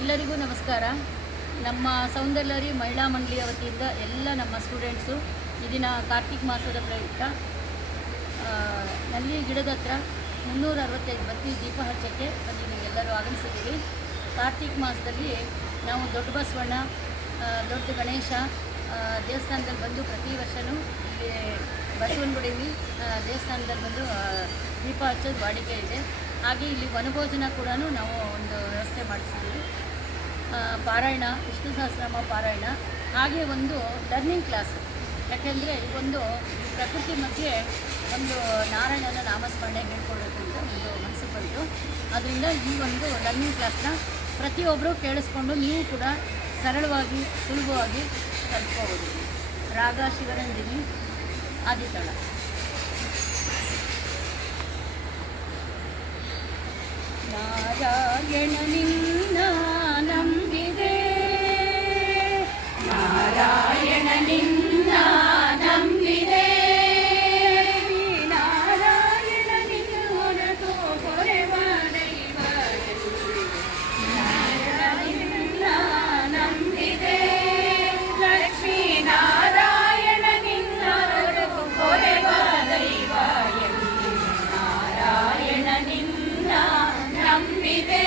ಎಲ್ಲರಿಗೂ ನಮಸ್ಕಾರ. ನಮ್ಮ ಸೌಂದರ್ಯಲಹರಿ ಮಹಿಳಾ ಮಂಡಳಿಯ ವತಿಯಿಂದ ಎಲ್ಲ ನಮ್ಮ ಸ್ಟೂಡೆಂಟ್ಸು ಈ ದಿನ ಕಾರ್ತಿಕ್ ಮಾಸದ ಪ್ರಯುಕ್ತ ನಲ್ಲಿ ಗಿಡದ ಹತ್ರ 365 ಬತ್ತಿ ದೀಪ ಹಚ್ಚಕ್ಕೆ ಅಲ್ಲಿ ಎಲ್ಲರೂ ಆಗಮಿಸಿದ್ದೀವಿ. ಕಾರ್ತಿಕ್ ಮಾಸದಲ್ಲಿ ನಾವು ದೊಡ್ಡ ಬಸವಣ್ಣ, ದೊಡ್ಡ ಗಣೇಶ ದೇವಸ್ಥಾನದಲ್ಲಿ ಬಂದು ಪ್ರತಿ ವರ್ಷವೂ ಇಲ್ಲಿ ಬಸವನಗುಡಿ ದೇವಸ್ಥಾನದಲ್ಲಿ ಬಂದು ದೀಪ ಹಚ್ಚೋದು ವಾಡಿಕೆ ಇದೆ. ಹಾಗೆ ಇಲ್ಲಿ ವನಭೋಜನ ಕೂಡ ನಾವು ಒಂದು ವ್ಯವಸ್ಥೆ ಮಾಡಿಸಿದ್ದೀವಿ. ಪಾರಾಯಣ, ವಿಷ್ಣು ಸಹಸ್ರನಾಮ ಪಾರಾಯಣ, ಹಾಗೆ ಒಂದು ಲರ್ನಿಂಗ್ ಕ್ಲಾಸ್. ಯಾಕೆಂದರೆ ಒಂದು ಪ್ರಕೃತಿ ಮಧ್ಯೆ ಒಂದು ನಾರಾಯಣನ ನಾಮಸ್ಮರಣೆ ಹೇಳ್ಕೊಡೋದು ಅಂತ ಒಂದು ಮನಸ್ಸಿಗೆ ಬಂತು. ಅದರಿಂದ ಈ ಒಂದು ಲರ್ನಿಂಗ್ ಕ್ಲಾಸ್ನ ಪ್ರತಿಯೊಬ್ಬರು ಕೇಳಿಸ್ಕೊಂಡು ನೀವು ಕೂಡ ಸರಳವಾಗಿ ಸುಲಭವಾಗಿ ಕಲ್ತ್ಕೋಬೋದು. ರಾಗ ಶಿವರಂಜಿನಿ, ಆದಿತಾಳ. ನಾರಾಯಣ ನಿನ್ನ ನಂಬಿದೆ, ನಾರಾಯಣ ನಿನ್ನ ನಂಬಿದೆ, ನಾರಾಯಣ ನಿನ್ನ ಹೊರತು ಹೊರೆವ ದೈವ, ನಾರಾಯಣ ನಂಬಿದೆ, ಲಕ್ಷ್ಮೀ ನಾರಾಯಣ ನಿನ್ನ ಹೊರತು ಹೊರೆವ ದೈವ, ನಾರಾಯಣ ನಿನ್ನ ನಂಬಿದೆ,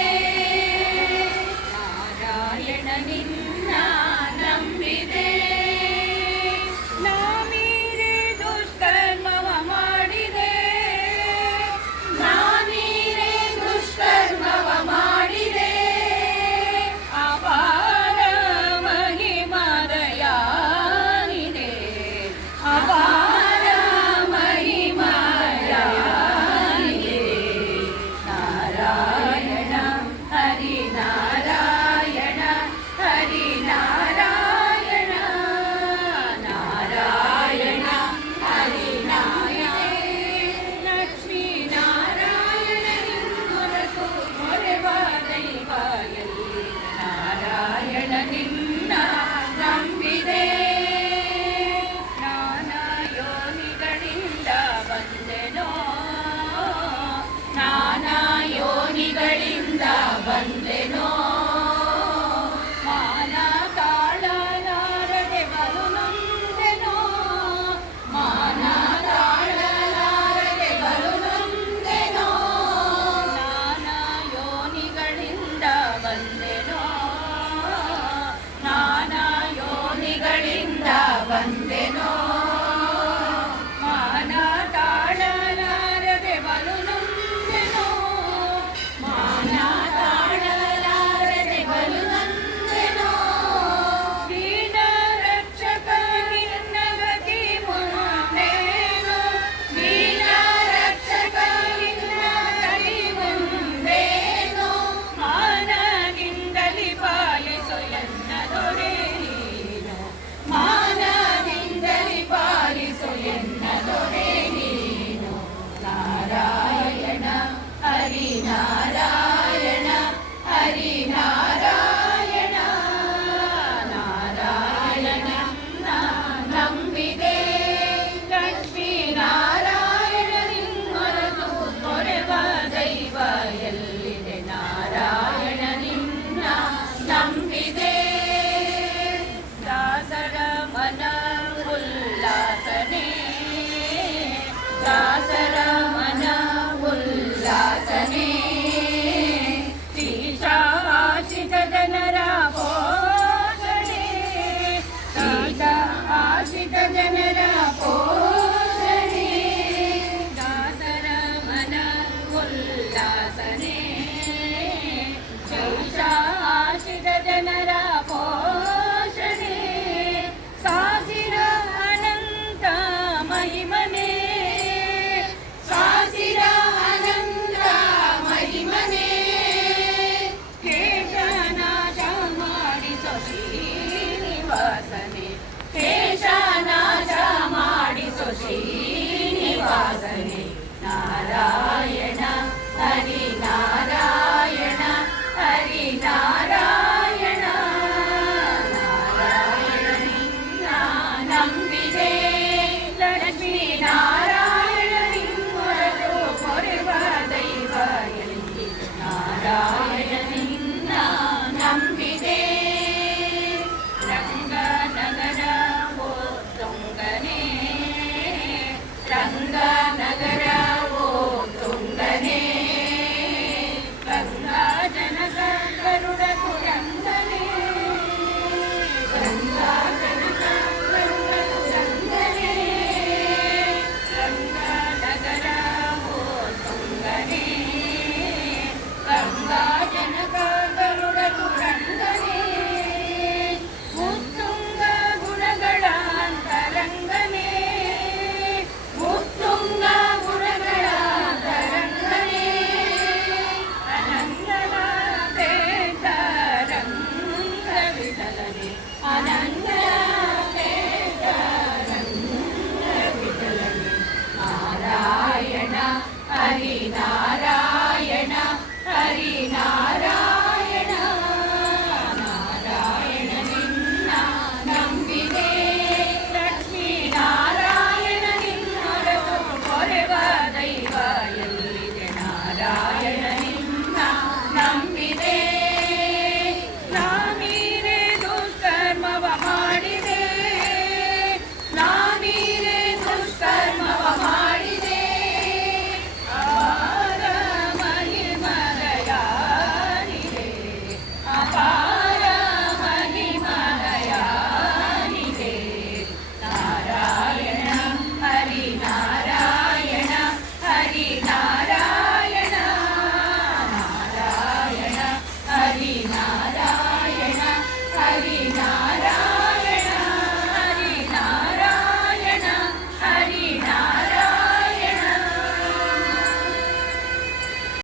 ನಾರಾಯಣ ನಿನ್ನ ನಂಬಿದೆ. ನಾ ಮೀರಿ ದುಷ್ಕರ್ಮವ ಮಾಡಿದೆ, ನಾ ಮೀರಿ ದುಷ್ಕರ್ಮವ ಮಾಡಿದೆ, ಅಪಾರ ಮಹಿಮದಯಾನಿದೆ, ಅಪಾರ ಮಹಿಮದಯಾನಿದೆ. ನಾರಾಯಣ ಹರಿ ನಾರಾಯಣ ಹರಿ ನಾರಾಯಣ, ನಾರಾಯಣ ಹರಿ ನಾರಾಯಣ, ಲಕ್ಷ್ಮೀ ನಾರಾಯಣ ನಿನ್ನೊರತು ಹೊರೆವ ದೈವ ಎಲ್ಲಿ, ನಾರಾಯಣ ನಿನ್ನ ನಂಬಿದೆ. ನಾನಾ ಯೋನಿಗಳಿಂದ ಬಂದೆನೋ, ನಾನಾ ಯೋನಿಗಳಿಂದ ಬಂದೆನೋ,